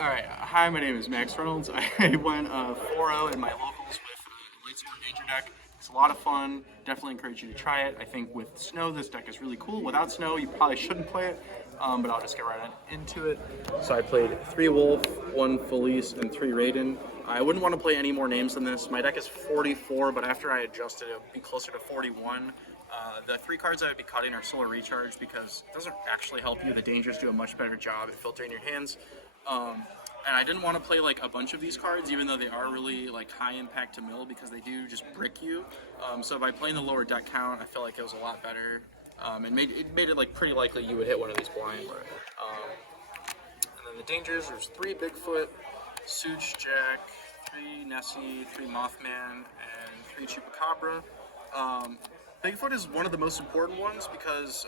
Alright, hi, my name is Max Reynolds. I went 4-0 in my locals with LIGHTSWORN Danger deck. It's a lot of fun. Definitely encourage you to try it. I think with snow, this deck is really cool. Without snow, you probably shouldn't play it, but I'll just get right into it. So I played 3 Wolf, 1 Felice, and 3 Raiden. I wouldn't want to play any more names than this. My deck is 44, but after I adjusted, it would be closer to 41. The 3 cards I would be cutting are Solar Recharge because it doesn't actually help you. The Dangers do a much better job at filtering your hands. And I didn't want to play like a bunch of these cards, even though they are really like high impact to mill because they do just brick you. So by playing the lower deck count, I feel like it was a lot better. And made it like pretty likely you would hit one of these blind. And then the Dangers, there's 3 Bigfoot, Such Jack, 3 Nessie, 3 Mothman, and 3 Chupacabra. Bigfoot is one of the most important ones because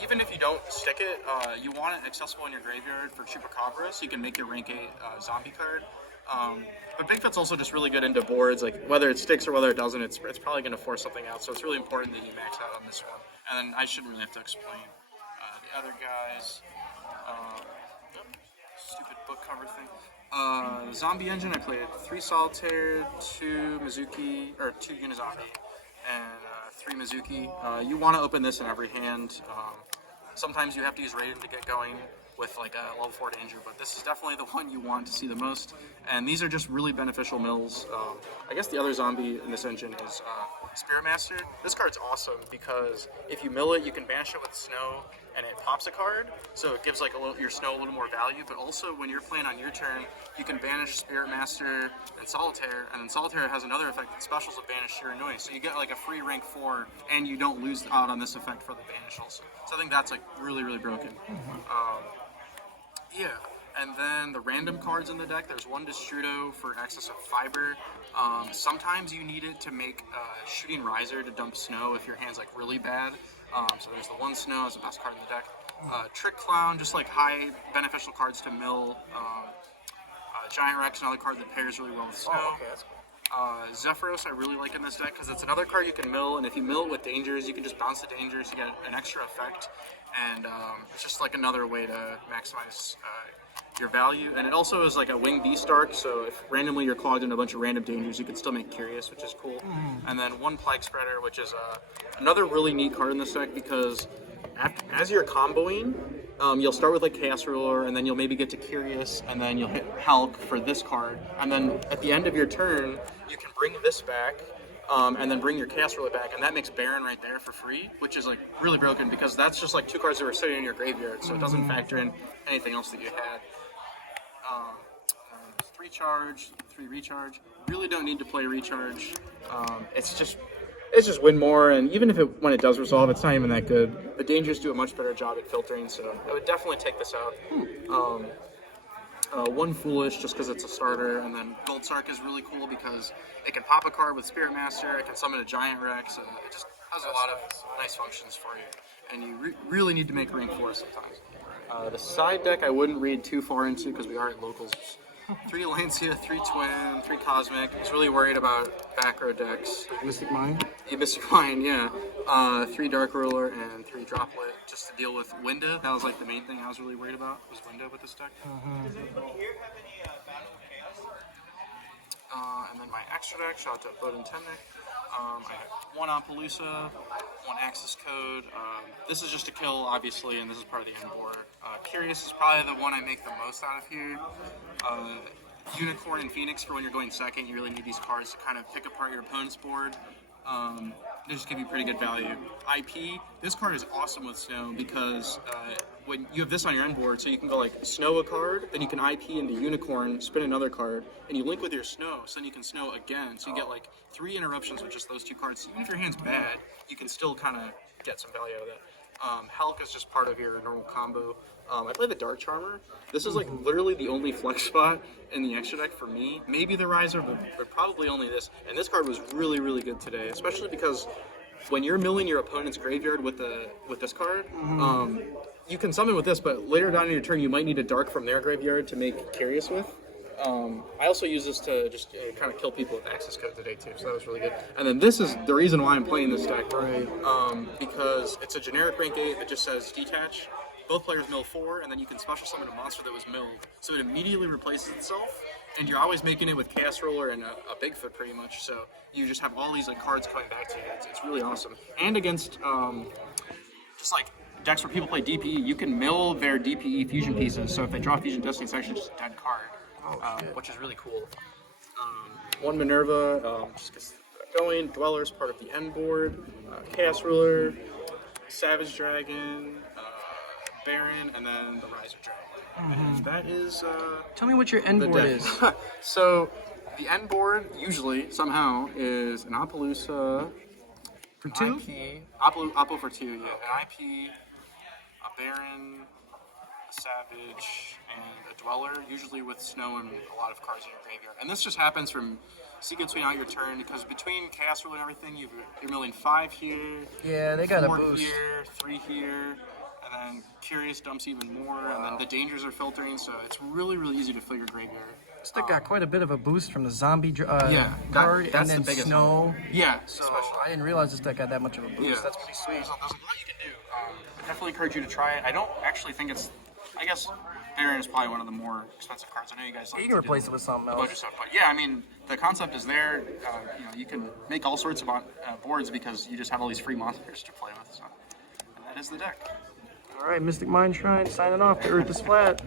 even if you don't stick it, you want it accessible in your graveyard for Chupacabra, so you can make your rank 8 zombie card. But Bigfoot's also just really good into boards, like whether it sticks or whether it doesn't, it's probably going to force something out, so it's really important that you max out on this one. And then I shouldn't really have to explain the other guys. Stupid book cover thing. Zombie Engine, I played 3 Solitaire, 2 Mizuki, or 2 Unizombie, and 3 Mizuki. You want to open this in every hand. Sometimes you have to use Raiden to get going with like a level 4 danger, but this is definitely the one you want to see the most. And these are just really beneficial mills. I guess the other zombie in this engine is Spirit Master. This card's awesome because if you mill it, you can banish it with snow, and it pops a card, so it gives like your snow a little more value. But also, when you're playing on your turn, you can banish Spirit Master and Solitaire, and then Solitaire has another effect that specials with banish Sheer Annoyance. So you get like a free rank 4, and you don't lose out on this effect for the banish also. So I think that's like really, really broken. Yeah, and then the random cards in the deck, there's 1 Destrudo for access of Fiber. Sometimes you need it to make Shooting Riser to dump snow if your hand's like really bad. So there's the 1 Snow as the best card in the deck. Trick Clown, just like high beneficial cards to mill. Giant Rex, another card that pairs really well with snow. Oh, okay, that's cool. Zephyros I really like in this deck because it's another card you can mill, and if you mill it with Dangers, you can just bounce the Dangers, you get an extra effect, and it's just like another way to maximize your value. And it also is like a Wing Beast arc, so if randomly you're clogged in a bunch of random Dangers, you can still make Curious, which is cool. And then 1 Plague Spreader, which is another really neat card in this deck because as you're comboing, you'll start with like Chaos Ruler, and then you'll maybe get to Curious, and then you'll hit Hulk for this card, and then at the end of your turn, you can bring this back, and then bring your Chaos Ruler back, and that makes Baron right there for free, which is like really broken because that's just like 2 cards that were sitting in your graveyard, so it doesn't factor in anything else that you had. 3 Charge, 3 Recharge. Really don't need to play Recharge. It's just win more, and even if when it does resolve, it's not even that good. The Dangers do a much better job at filtering, so I would definitely take this out. 1 Foolish, just because it's a starter, and then Gold Sark is really cool because it can pop a card with Spirit Master, it can summon a Giant Rex, it just has a lot of nice functions for you, and you really need to make rank 4 sometimes. The side deck I wouldn't read too far into because we are at locals. 3 Lancia, 3 Twin, 3 Cosmic. I was really worried about back row decks. Mystic Mind? Yeah, Mystic Mind, yeah. 3 Dark Ruler and 3 Droplet just to deal with Winda. That was like the main thing I was really worried about, was Winda with this deck. And then my extra deck, shout out to Bodin Temnik. I have 1 Appaloosa, 1 Axis Code. This is just a kill, obviously, and this is part of the end board. Curious is probably the one I make the most out of here. Unicorn and Phoenix for when you're going second. You really need these cards to kind of pick apart your opponent's board. They just give you pretty good value. IP, this card is awesome with Snow because when you have this on your end board, so you can go like Snow a card, then you can IP into Unicorn, spin another card, and you link with your Snow, so then you can Snow again. So you get like 3 interruptions with just those 2 cards. So even if your hand's bad, you can still kind of get some value out of that. Hulk is just part of your normal combo. I play the Dark Charmer. This is like literally the only flex spot in the extra deck for me. Maybe the Riser, but probably only this. And this card was really, really good today, especially because when you're milling your opponent's graveyard with this card, you can summon with this, but later down in your turn, you might need a Dark from their graveyard to make Curious with. I also use this to just kind of kill people with access code today too, so that was really good. And then this is the reason why I'm playing this deck, because it's a generic rank 8 that just says detach, both players mill 4, and then you can special summon a monster that was milled, so it immediately replaces itself. And you're always making it with Chaos Roller and a Bigfoot, pretty much. So you just have all these like cards coming back to you. It's really awesome. And against just like decks where people play DPE, you can mill their DPE fusion pieces. So if they draw Fusion Destiny, it's actually just a dead card, which is really cool. One Minerva just gets that going. Dweller's part of the end board. Chaos Ruler, Savage Dragon, Baron, and then the Riser Dragon. And that is Tell me what your end board is. So the end board usually somehow is an Appaloosa For 2? IP, Apple for 2, yeah. An IP, a Baron, a Savage, and a Dweller, usually with Snow and a lot of cards in your graveyard. And this just happens from sequencing out your turn, because between Chaos Rule and everything, you're milling 5 here, Yeah, they got a 4 boost. here, 3 here, and then Curious dumps even more, and then the dangers are filtering, so it's really, really easy to fill your graveyard. This deck got quite a bit of a boost from the zombie Yeah, guard that's and then the biggest snow. one. Yeah, So I didn't realize this deck had that much of a boost. Yeah. That's pretty sweet. There's a lot you can do. I definitely encourage you to try it. I don't actually think it's. I guess Baron is probably one of the more expensive cards. I know you guys like. You can replace it with something a bunch of else. stuff, but yeah, I mean the concept is there. You can make all sorts of boards because you just have all these free monsters to play with. So, and that is the deck. All right, Mystic Mind Shrine signing off. The Earth is flat.